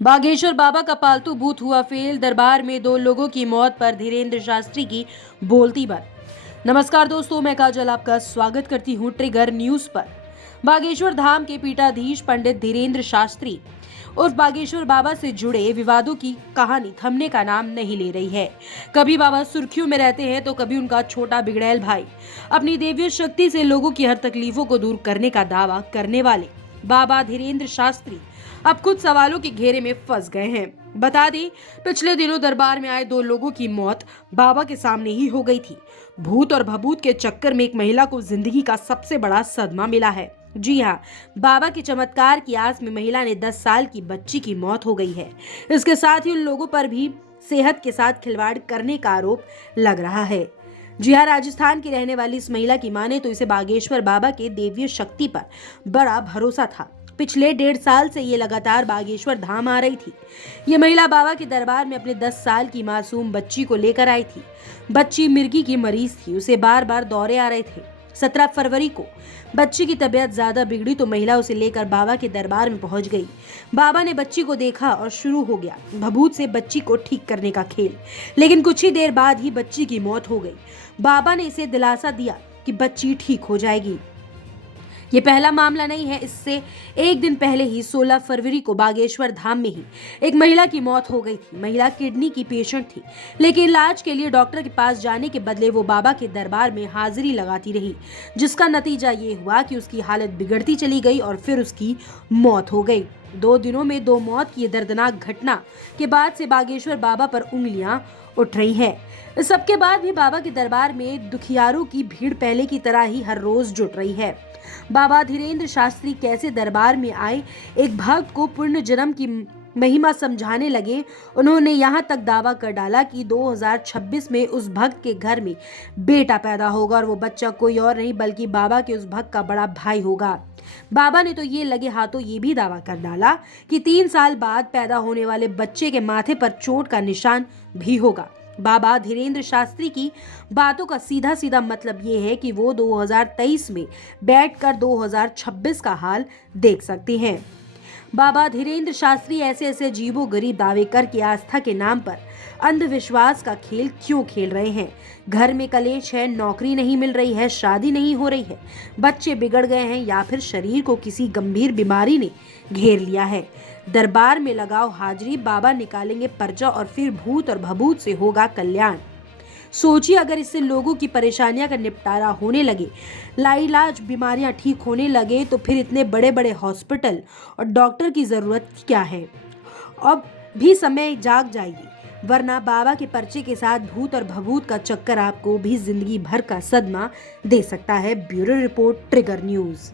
बागेश्वर बाबा का पालतू भूत हुआ फेल। दरबार में 2 लोगों की मौत पर धीरेन्द्र शास्त्री की बोलती बात। नमस्कार दोस्तों, मैं काजल आपका स्वागत करती हूँ ट्रिगर न्यूज पर। बागेश्वर धाम के पीठाधीश पंडित धीरेन्द्र शास्त्री उर्फ बागेश्वर बाबा से जुड़े विवादों की कहानी थमने का नाम नहीं ले रही है। कभी बाबा सुर्खियों में रहते हैं तो कभी उनका छोटा बिगड़ैल भाई अपनी दैवीय शक्ति से लोगों की हर तकलीफों को दूर करने का दावा करने वाले बाबा धीरेन्द्र शास्त्री अब कुछ सवालों के घेरे में फंस गए हैं। बता दें, पिछले दिनों दरबार में आए 2 लोगों की मौत बाबा के सामने ही हो गई थी। भूत और भभूत के चक्कर में एक महिला को जिंदगी का सबसे बड़ा सदमा मिला है। जी हाँ, बाबा के चमत्कार की आस में महिला ने 10 साल की बच्ची की मौत हो गई है। इसके साथ ही उन लोगों पर भी सेहत के साथ खिलवाड़ करने का आरोप लग रहा है। जी हाँ, राजस्थान की रहने वाली इस महिला की माने तो इसे बागेश्वर बाबा के दैवीय शक्ति पर बड़ा भरोसा था। पिछले 1.5 साल से ये लगातार बागेश्वर धाम आ रही थी। ये महिला बाबा के दरबार में अपने 10 साल की मासूम बच्ची को लेकर आई थी। बच्ची मिर्गी की मरीज थी, उसे बार बार दौरे आ रहे थे। 17 फरवरी को बच्ची की तबीयत ज्यादा बिगड़ी तो महिला उसे लेकर बाबा के दरबार में पहुंच गई। बाबा ने बच्ची को देखा और शुरू हो गया भभूत से बच्ची को ठीक करने का खेल। लेकिन कुछ ही देर बाद ही बच्ची की मौत हो गई। बाबा ने इसे दिलासा दिया कि बच्ची ठीक हो जाएगी। ये पहला मामला नहीं है। इससे एक दिन पहले ही 16 फरवरी को बागेश्वर धाम में ही एक महिला की मौत हो गई थी। महिला किडनी की पेशेंट थी, लेकिन इलाज के लिए डॉक्टर के पास जाने के बदले वो बाबा के दरबार में हाजिरी लगाती रही, जिसका नतीजा ये हुआ कि उसकी हालत बिगड़ती चली गई और फिर उसकी मौत हो गई। 2 दिनों में 2 मौत की दर्दनाक घटना के बाद से बागेश्वर बाबा पर उंगलियां उठ रही है। इस सबके बाद भी बाबा के दरबार में दुखियारों की भीड़ पहले की तरह ही हर रोज जुट रही है। बाबा धीरेन्द्र शास्त्री कैसे दरबार में आए एक भक्त को पुण्य जन्म की महिमा समझाने लगे। उन्होंने यहाँ तक दावा कर डाला कि 2026 में उस भक्त के घर में बेटा पैदा होगा और वो बच्चा कोई और नहीं बल्कि बाबा के उस भक्त का बड़ा भाई होगा। बाबा ने तो ये लगे हाथों ये भी दावा कर डाला कि 3 साल बाद पैदा होने वाले बच्चे के माथे पर चोट का निशान भी होगा। बाबा धीरेन्द्र शास्त्री की बातों का सीधा सीधा मतलब ये है कि वो 2023 में बैठकर 2026 का हाल देख सकते हैं। बाबा धीरेन्द्र शास्त्री ऐसे ऐसे अजीबोगरीब दावे करके आस्था के नाम पर अंधविश्वास का खेल क्यों खेल रहे हैं? घर में कलेश है, नौकरी नहीं मिल रही है, शादी नहीं हो रही है, बच्चे बिगड़ गए हैं या फिर शरीर को किसी गंभीर बीमारी ने घेर लिया है। दरबार में लगाओ हाजिरी, बाबा निकालेंगे पर्चा और फिर भूत और भभूत से होगा कल्याण। सोचिए, अगर इससे लोगों की परेशानियां का निपटारा होने लगे, लाइलाज बीमारियां ठीक होने लगे, तो फिर इतने बड़े बड़े हॉस्पिटल और डॉक्टर की जरूरत क्या है? अब भी समय जाग जाएगी, वरना बाबा के पर्चे के साथ भूत और भभूत का चक्कर आपको भी जिंदगी भर का सदमा दे सकता है। Bureau report, trigger news.